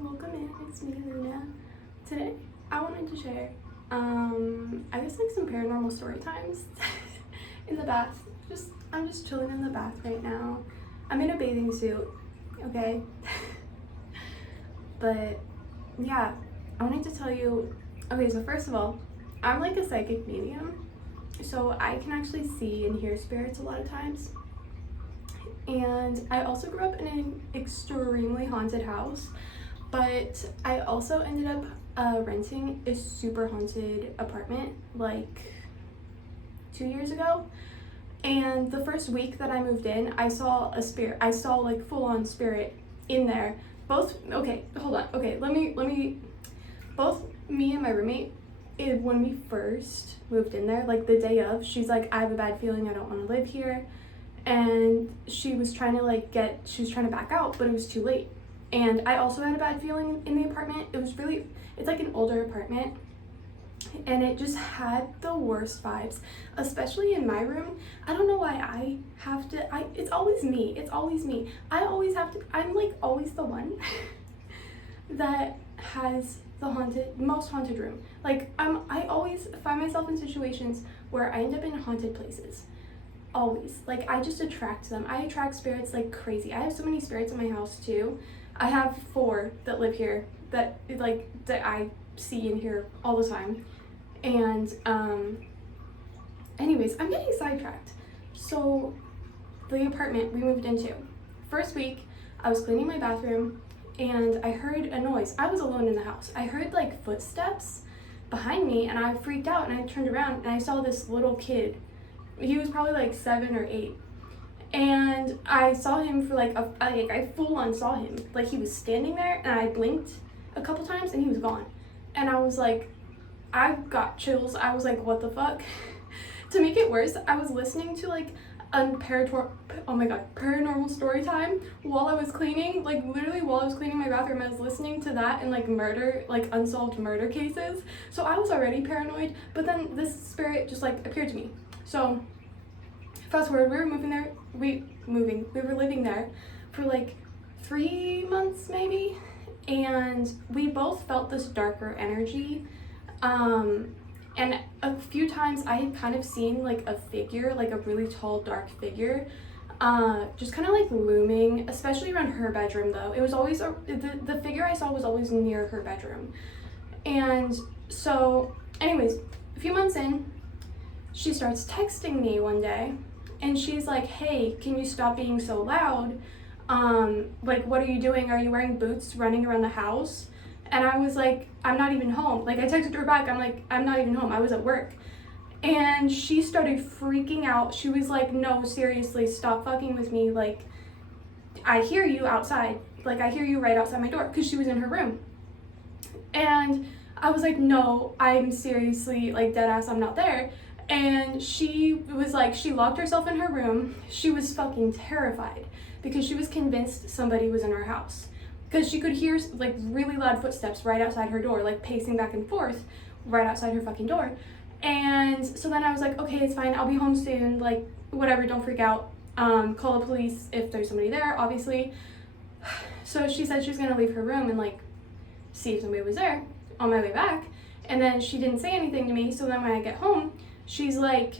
welcome in. It's me, Luna. Today, I wanted to share, I guess like some paranormal story times in the bath. I'm just chilling in the bath right now. I'm in a bathing suit, okay? But yeah, I wanted to tell you, okay, so first of all, I'm like a psychic medium, so I can actually see and hear spirits a lot of times. And I also grew up in an extremely haunted house, but I also ended up renting a super haunted apartment like 2 years ago. And the first week that I moved in, I saw a spirit. I saw like full-on spirit in there. Both me and my roommate, when we first moved in there, like the day of, she's like, I have a bad feeling, I don't want to live here. And she was trying to back out, but it was too late. And I also had a bad feeling in the apartment. It's like an older apartment, and it just had the worst vibes, especially in my room. I don't know why it's always me. I'm like always the one that has the most haunted room. Like I always find myself in situations where I end up in haunted places. Always. Like I just attract them. I attract spirits like crazy. I have so many spirits in my house too. I have 4 that live here that I see and hear all the time. And anyways, I'm getting sidetracked. So the apartment we moved into, first week I was cleaning my bathroom and I heard a noise. I was alone in the house. I heard like footsteps behind me and I freaked out and I turned around and I saw this little kid. He was probably like 7 or 8. And I saw him for I full on saw him. Like he was standing there and I blinked a couple times and he was gone. And I was like, I got chills. I was like, what the fuck? To make it worse, I was listening to like a paranormal story time while I was cleaning. Like literally while I was cleaning my bathroom, I was listening to that and like unsolved murder cases. So I was already paranoid, but then this spirit just like appeared to me. So fast forward, we were living there for like 3 months maybe, and we both felt this darker energy. And a few times I had kind of seen like a figure, like a really tall dark figure, just kind of like looming, especially around her bedroom though. It was always the figure I saw was always near her bedroom. And so anyways, a few months in, she starts texting me one day and she's like, hey, can you stop being so loud? Like, what are you doing? Are you wearing boots running around the house? And I was like, I'm not even home. Like I texted her back, I'm like, I'm not even home. I was at work. And she started freaking out. She was like, no, seriously, stop fucking with me. Like, I hear you outside. Like I hear you right outside my door, because she was in her room. And I was like, no, I'm seriously like dead ass, I'm not there. And she was like, she locked herself in her room. She was fucking terrified because she was convinced somebody was in her house. Because she could hear like really loud footsteps right outside her door, like pacing back and forth right outside her fucking door. And so then I was like, okay, it's fine. I'll be home soon. Like, whatever, don't freak out. Call the police if there's somebody there, obviously. So she said she was going to leave her room and like see if somebody was there on my way back. And then she didn't say anything to me. So then when I get home, she was like,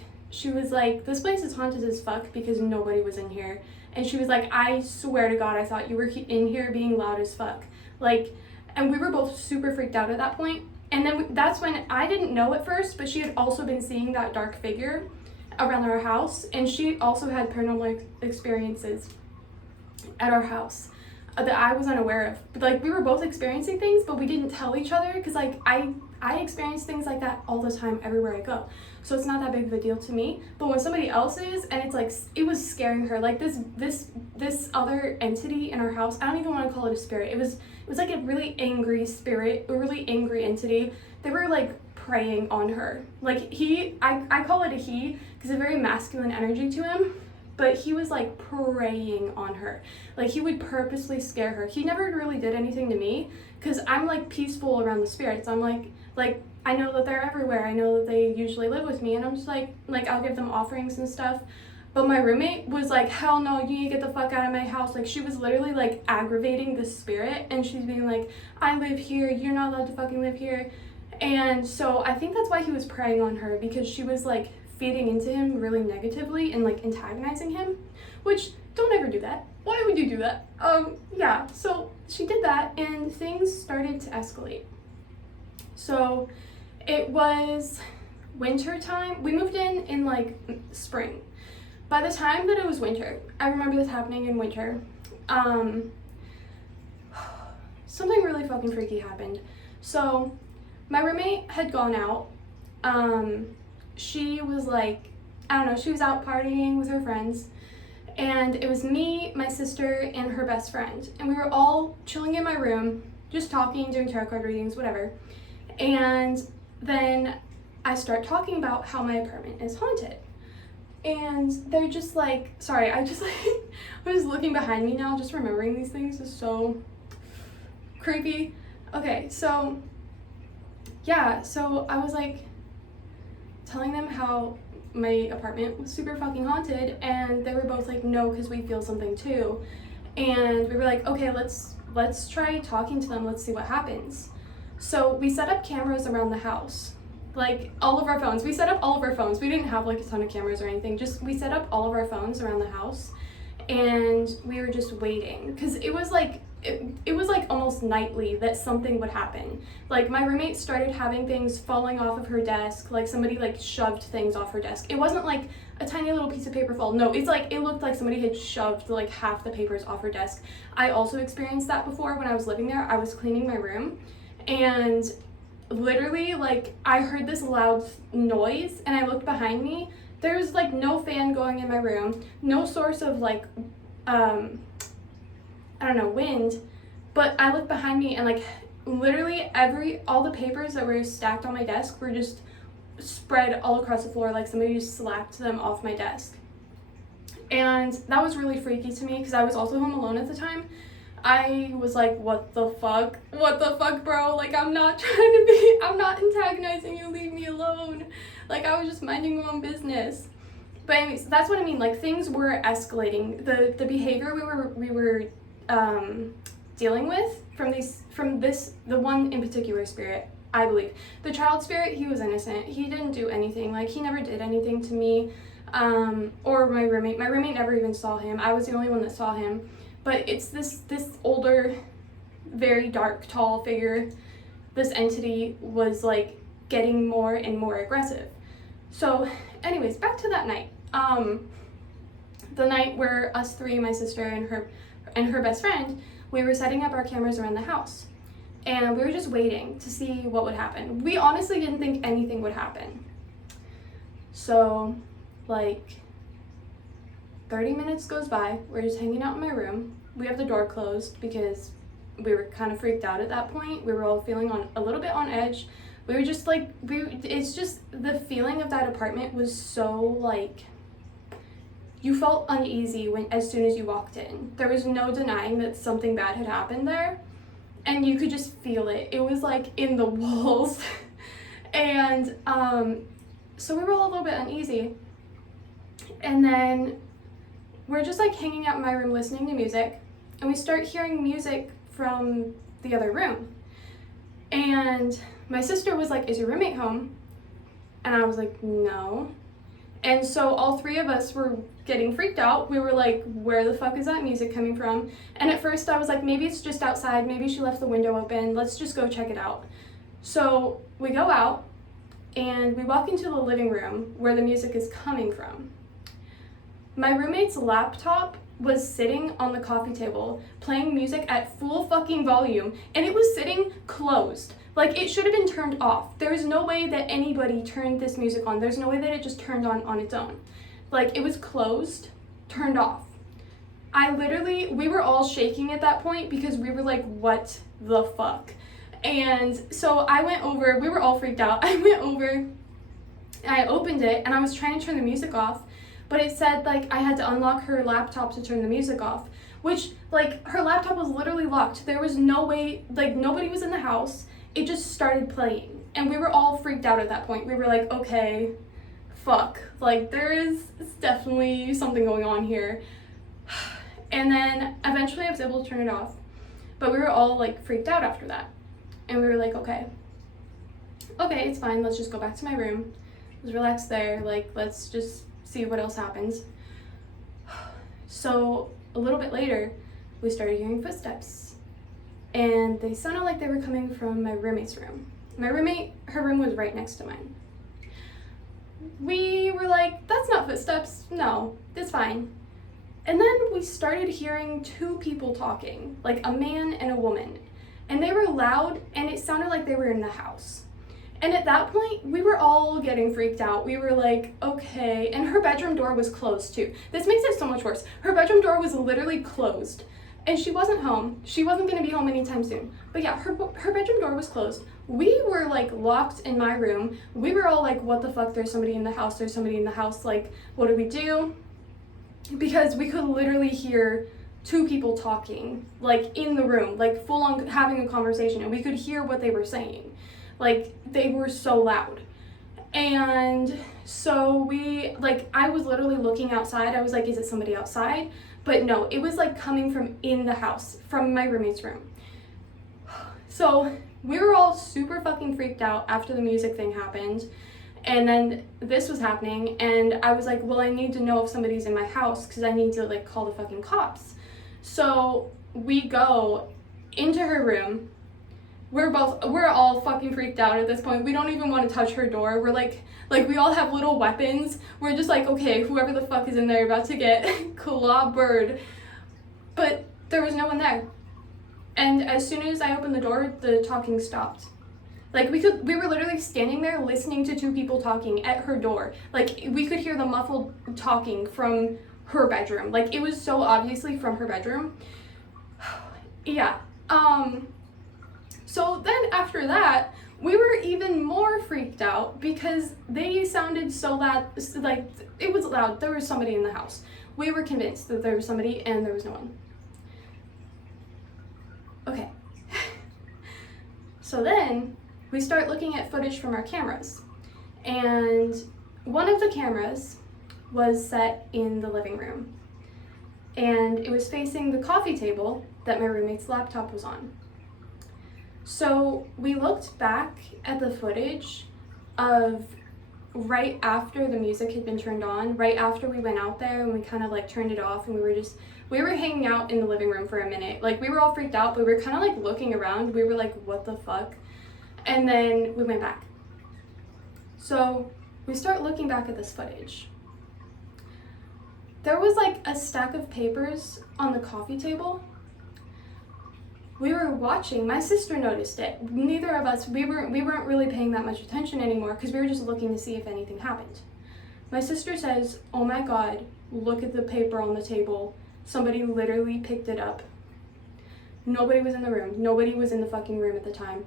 this place is haunted as fuck because nobody was in here. And she was like, I swear to God, I thought you were in here being loud as fuck. Like, and we were both super freaked out at that point. And then that's when I didn't know at first, but she had also been seeing that dark figure around our house. And she also had paranormal experiences at our house that I was unaware of. But like, we were both experiencing things, but we didn't tell each other because like I experience things like that all the time everywhere I go. So it's not that big of a deal to me. But when somebody else is, and it's like, it was scaring her. Like this other entity in our house, I don't even want to call it a spirit. It was like a really angry spirit, a really angry entity. They were like preying on her. Like I call it a he because a very masculine energy to him. But he was like preying on her. Like he would purposely scare her. He never really did anything to me because I'm like peaceful around the spirits. I'm like I know that they're everywhere. I know that they usually live with me, and I'm just like I'll give them offerings and stuff. But my roommate was like, hell no, you need to get the fuck out of my house. Like, she was literally, like, aggravating the spirit, and she's being like, I live here, you're not allowed to fucking live here. And so I think that's why he was preying on her, because she was, like, feeding into him really negatively and, like, antagonizing him, which, don't ever do that. Why would you do that? Yeah, so she did that, and things started to escalate. So it was winter time. We moved in like, spring. By the time that it was winter, I remember this happening in winter, something really fucking freaky happened. So my roommate had gone out. She was like, I don't know, she was out partying with her friends, and it was me, my sister, and her best friend, and we were all chilling in my room, just talking, doing tarot card readings, whatever. And then I start talking about how my apartment is haunted. And they're just like, sorry, I just like, I'm just looking behind me now, just remembering these things is so creepy. Okay, so, yeah, so I was like telling them how my apartment was super fucking haunted, and they were both like, no, because we feel something too. And we were like, okay, let's try talking to them, let's see what happens. So we set up cameras around the house. Like, all of our phones. We set up all of our phones. We didn't have, like, a ton of cameras or anything. Just, we set up all of our phones around the house. And we were just waiting. Because it was, like, it was, like, almost nightly that something would happen. Like, my roommate started having things falling off of her desk. Like, somebody, like, shoved things off her desk. It wasn't, like, a tiny little piece of paper fall. No, it's, like, it looked like somebody had shoved, like, half the papers off her desk. I also experienced that before when I was living there. I was cleaning my room. And literally, like, I heard this loud noise, and I looked behind me. There's, like, no fan going in my room, no source of, like, I don't know, wind, but I looked behind me, and, like, literally all the papers that were stacked on my desk were just spread all across the floor, like somebody just slapped them off my desk. And that was really freaky to me, because I was also home alone at the time. I was like, what the fuck, bro? Like, I'm not antagonizing you, leave me alone. Like, I was just minding my own business. But anyways, that's what I mean, like, things were escalating. The behavior we were dealing with from the one in particular spirit, I believe. The child spirit, he was innocent. He didn't do anything. Like, he never did anything to me, or my roommate. My roommate never even saw him. I was the only one that saw him. But it's this older, very dark, tall figure. This entity was, like, getting more and more aggressive. So, anyways, back to that night. The night where us three, my sister and her best friend, we were setting up our cameras around the house. And we were just waiting to see what would happen. We honestly didn't think anything would happen. So, like, 30 minutes goes by, we're just hanging out in my room. We have the door closed because we were kind of freaked out at that point. We were all feeling a little bit on edge. We were just like, it's just, the feeling of that apartment was so, like, you felt uneasy as soon as you walked in. There was no denying that something bad had happened there, and you could just feel it. It was, like, in the walls. And so we were all a little bit uneasy. And then we're just, like, hanging out in my room listening to music, and we start hearing music from the other room. And my sister was like, is your roommate home? And I was like, no. And so all three of us were getting freaked out. We were like, where the fuck is that music coming from? And at first I was like, maybe it's just outside, maybe she left the window open, let's just go check it out. So we go out, and we walk into the living room where the music is coming from. My roommate's laptop was sitting on the coffee table playing music at full fucking volume, and it was sitting closed. Like, it should have been turned off. There is no way that anybody turned this music on. There's no way that it just turned on its own. Like, it was closed, turned off. We were all shaking at that point because we were like, what the fuck? And so I went over, we were all freaked out. I went over, and I opened it, and I was trying to turn the music off, but it said, like, I had to unlock her laptop to turn the music off, which, like, her laptop was literally locked. There was no way, like, nobody was in the house. It just started playing, and we were all freaked out at that point. We were like, okay, fuck, like there is definitely something going on here. And then eventually I was able to turn it off, but we were all like freaked out after that. And we were like, okay, it's fine, let's just go back to my room. Let's relax there, like let's just see what else happens. So a little bit later, we started hearing footsteps, and they sounded like they were coming from my roommate's room. My roommate, her room was right next to mine. We were like, that's not footsteps, no, it's fine. And then we started hearing two people talking, like a man and a woman. And they were loud, and it sounded like they were in the house. And at that point, we were all getting freaked out. We were like, okay. And her bedroom door was closed too. This makes it so much worse. Her bedroom door was literally closed. And she wasn't home. She wasn't gonna be home anytime soon. But yeah, her bedroom door was closed. We were like locked in my room. We were all like, what the fuck, there's somebody in the house, like, what do we do? Because we could literally hear two people talking, like in the room, like full on having a conversation, and we could hear what they were saying. Like, they were so loud. And so I was literally looking outside. I was like, is it somebody outside? But no, it was like coming from in the house, from my roommate's room. So we were all super fucking freaked out after the music thing happened. And then this was happening, and I was like, well, I need to know if somebody's in my house because I need to like call the fucking cops. So we go into her room. We're all fucking freaked out at this point. We don't even want to touch her door. We're like we all have little weapons. We're just like, okay, whoever the fuck is in there about to get clobbered. But there was no one there. And as soon as I opened the door, the talking stopped. Like we were literally standing there listening to two people talking at her door. Like we could hear the muffled talking from her bedroom. Like it was so obviously from her bedroom. Yeah. So then after that, we were even more freaked out because they sounded so loud, like it was loud. There was somebody in the house. We were convinced that there was somebody and there was no one. Okay. So then we start looking at footage from our cameras, and one of the cameras was set in the living room, and it was facing the coffee table that my roommate's laptop was on. So we looked back at the footage of right after the music had been turned on, right after we went out there and we kind of like turned it off, and we were hanging out in the living room for a minute. Like we were all freaked out, but we were kind of like looking around. We were like, what the fuck? And then we went back. So we start looking back at this footage. There was like a stack of papers on the coffee table. We were watching, my sister noticed it. Neither of us, we weren't really paying that much attention anymore because we were just looking to see if anything happened. My sister says, oh my God, look at the paper on the table. Somebody literally picked it up. Nobody was in the room. Nobody was in the fucking room at the time.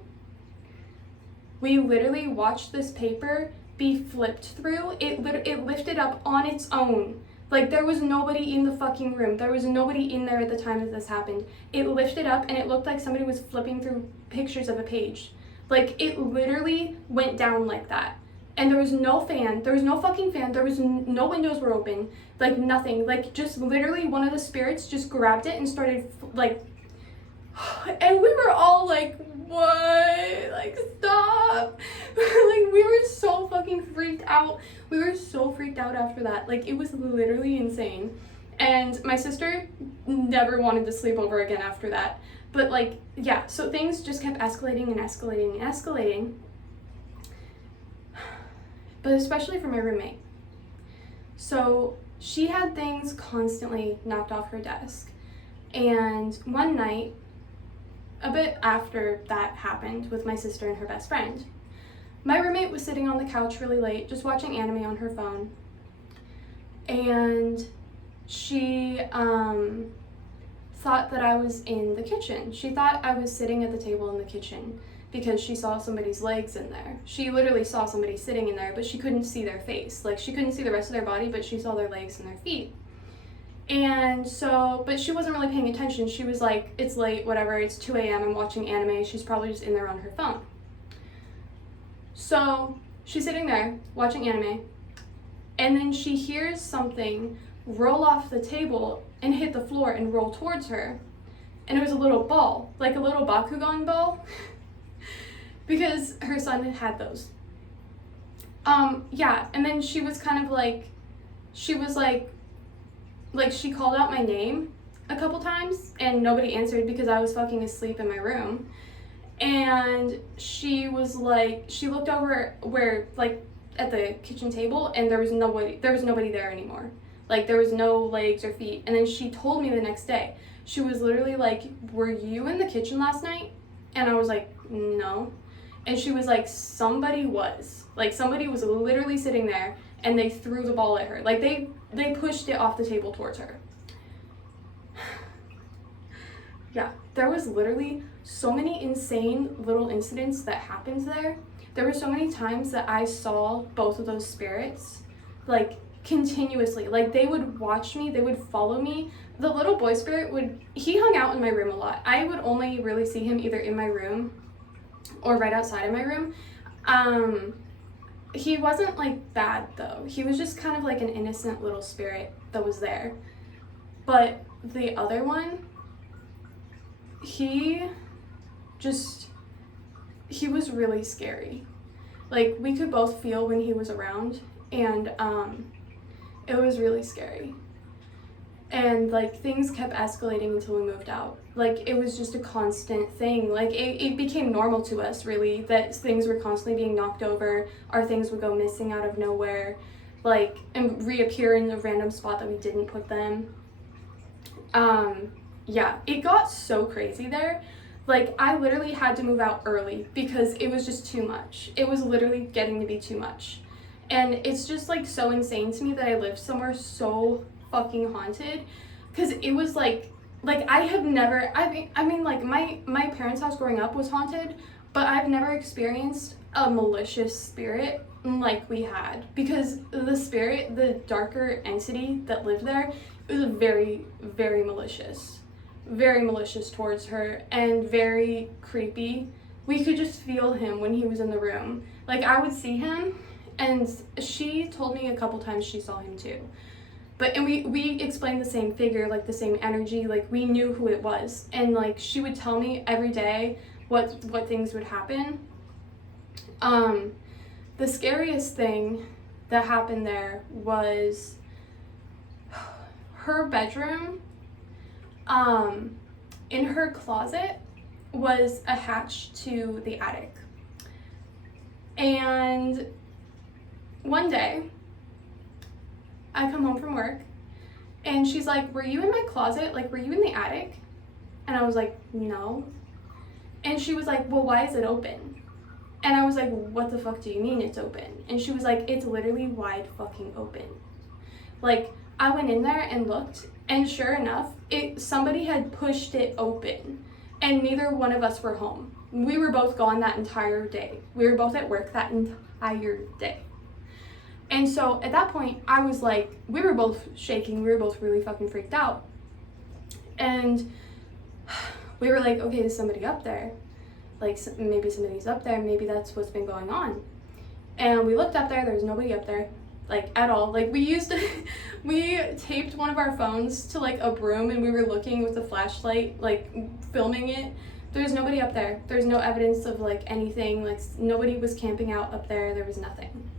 We literally watched this paper be flipped through. It lifted up on its own. Like there was nobody in the fucking room. There was nobody in there at the time that this happened. It lifted up and it looked like somebody was flipping through pictures of a page. Like it literally went down like that. And there was no fan. There was no fucking fan. There was no windows were open. Like nothing. Like just literally one of the spirits just grabbed it and started like, and we were all like, what? Like, stop. Like, we were so fucking freaked out. We were so freaked out after that. Like, it was literally insane. And my sister never wanted to sleep over again after that. But, like, yeah, so things just kept escalating and escalating and escalating. But especially for my roommate. So, she had things constantly knocked off her desk. And one night, a bit after that happened with my sister and her best friend, my roommate was sitting on the couch really late, just watching anime on her phone. And she thought that I was in the kitchen. She thought I was sitting at the table in the kitchen because she saw somebody's legs in there. She literally saw somebody sitting in there, but she couldn't see their face. Like, she couldn't see the rest of their body, but she saw their legs and their feet. And so, but she wasn't really paying attention. She was like, it's late, whatever, it's 2 a.m., I'm watching anime, she's probably just in there on her phone. So, she's sitting there, watching anime, And then she hears something roll off the table and hit the floor and roll towards her. And it was a little ball, like a little Bakugan ball, because her son had those. Yeah, and then she was kind of like, she called out my name a couple times, and nobody answered because I was fucking asleep in my room. And she was like, she looked over where, like, at the kitchen table, and there was nobody there anymore. Like, there was no legs or feet. And then she told me the next day. She was literally like, were you in the kitchen last night? And I was like, no. And she was like, somebody was. Like, somebody was literally sitting there, and they threw the ball at her. Like, they pushed it off the table towards her. Yeah, there was literally so many insane little incidents that happened there. There were so many times that I saw both of those spirits, like, continuously. Like, they would watch me, they would follow me. The little boy spirit he hung out in my room a lot. I would only really see him either in my room or right outside of my room. He wasn't, like, bad, though. He was just kind of like an innocent little spirit that was there. But the other one, he was really scary. Like, we could both feel when he was around, and it was really scary. And, like, things kept escalating until we moved out. Like, it was just a constant thing. Like, it became normal to us, really, that things were constantly being knocked over, our things would go missing out of nowhere, like, and reappear in a random spot that we didn't put them. Yeah, it got so crazy there. Like, I literally had to move out early because it was just too much. It was literally getting to be too much. And it's just, like, so insane to me that I lived somewhere so fucking haunted, because it was like I have never, I mean, like, my parents' house growing up was haunted, but I've never experienced a malicious spirit like we had, because the spirit, the darker entity that lived there, it was very, very malicious towards her, and very creepy. We could just feel him when he was in the room. Like, I would see him, and she told me a couple times she saw him too. And we explained the same figure, like the same energy, like we knew who it was. And, like, she would tell me every day what things would happen. The scariest thing that happened there was her bedroom. In her closet was a hatch to the attic. And one day, I come home from work, and she's like, were you in my closet? Like, were you in the attic? And I was like, no. And she was like, well, why is it open? And I was like, what the fuck do you mean it's open? And she was like, it's literally wide fucking open. Like, I went in there and looked, and sure enough, somebody had pushed it open, and neither one of us were home. We were both gone that entire day. We were both at work that entire day. And so at that point, I was like, we were both shaking. We were both really fucking freaked out. And we were like, okay, is somebody up there? Like, maybe somebody's up there. Maybe that's what's been going on. And we looked up there. There was nobody up there, like, at all. Like, we taped one of our phones to, like, a broom, and we were looking with a flashlight, like, filming it. There was nobody up there. There's no evidence of, like, anything. Like, nobody was camping out up there. There was nothing.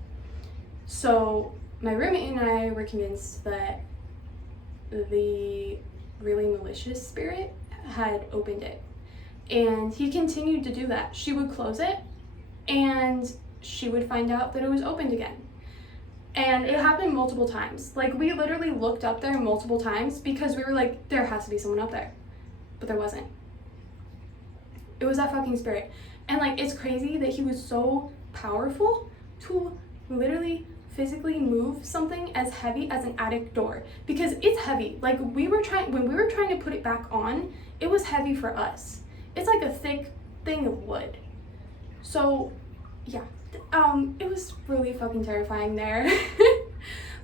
So my roommate and I were convinced that the really malicious spirit had opened it. And he continued to do that. She would close it, and she would find out that it was opened again. And it happened multiple times. Like, we literally looked up there multiple times because we were like, there has to be someone up there. But there wasn't. It was that fucking spirit. And, like, it's crazy that he was so powerful to literally physically move something as heavy as an attic door, because it's heavy. Like, when we were trying to put it back on, it was heavy for us. It's like a thick thing of wood. So yeah, it was really fucking terrifying there.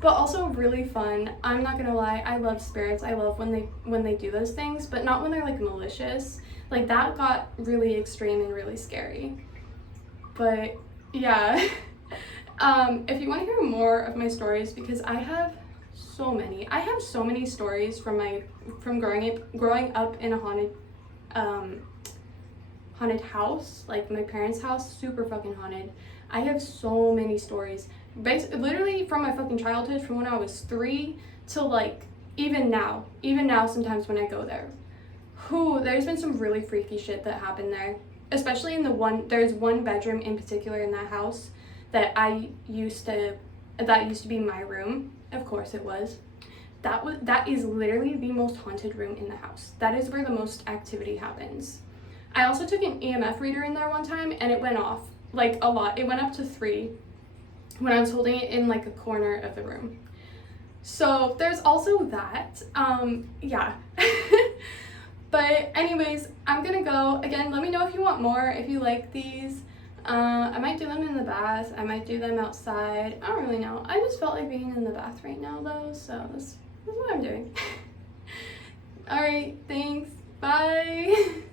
But also really fun. I'm not gonna lie, I love spirits. I love when they do those things, but not when they're, like, malicious. Like, that got really extreme and really scary. But yeah. If you want to hear more of my stories, because I have so many. I have so many stories from growing up in a haunted house, like my parents' house, super fucking haunted. I have so many stories. Literally from my fucking childhood, from when I was 3 till like even now sometimes when I go there. There's been some really freaky shit that happened there. Especially there's one bedroom in particular in that house that used to be my room. Of course it was. That is literally the most haunted room in the house. That is where the most activity happens. I also took an EMF reader in there one time and it went off, like a lot. It went up to 3 when I was holding it in like a corner of the room. So there's also that, yeah. But anyways, I'm gonna go. Again, let me know if you want more, if you like these. I might do them in the bath, I might do them outside. I don't really know. I just felt like being in the bath right now though, so that's what I'm doing. Alright, thanks. Bye.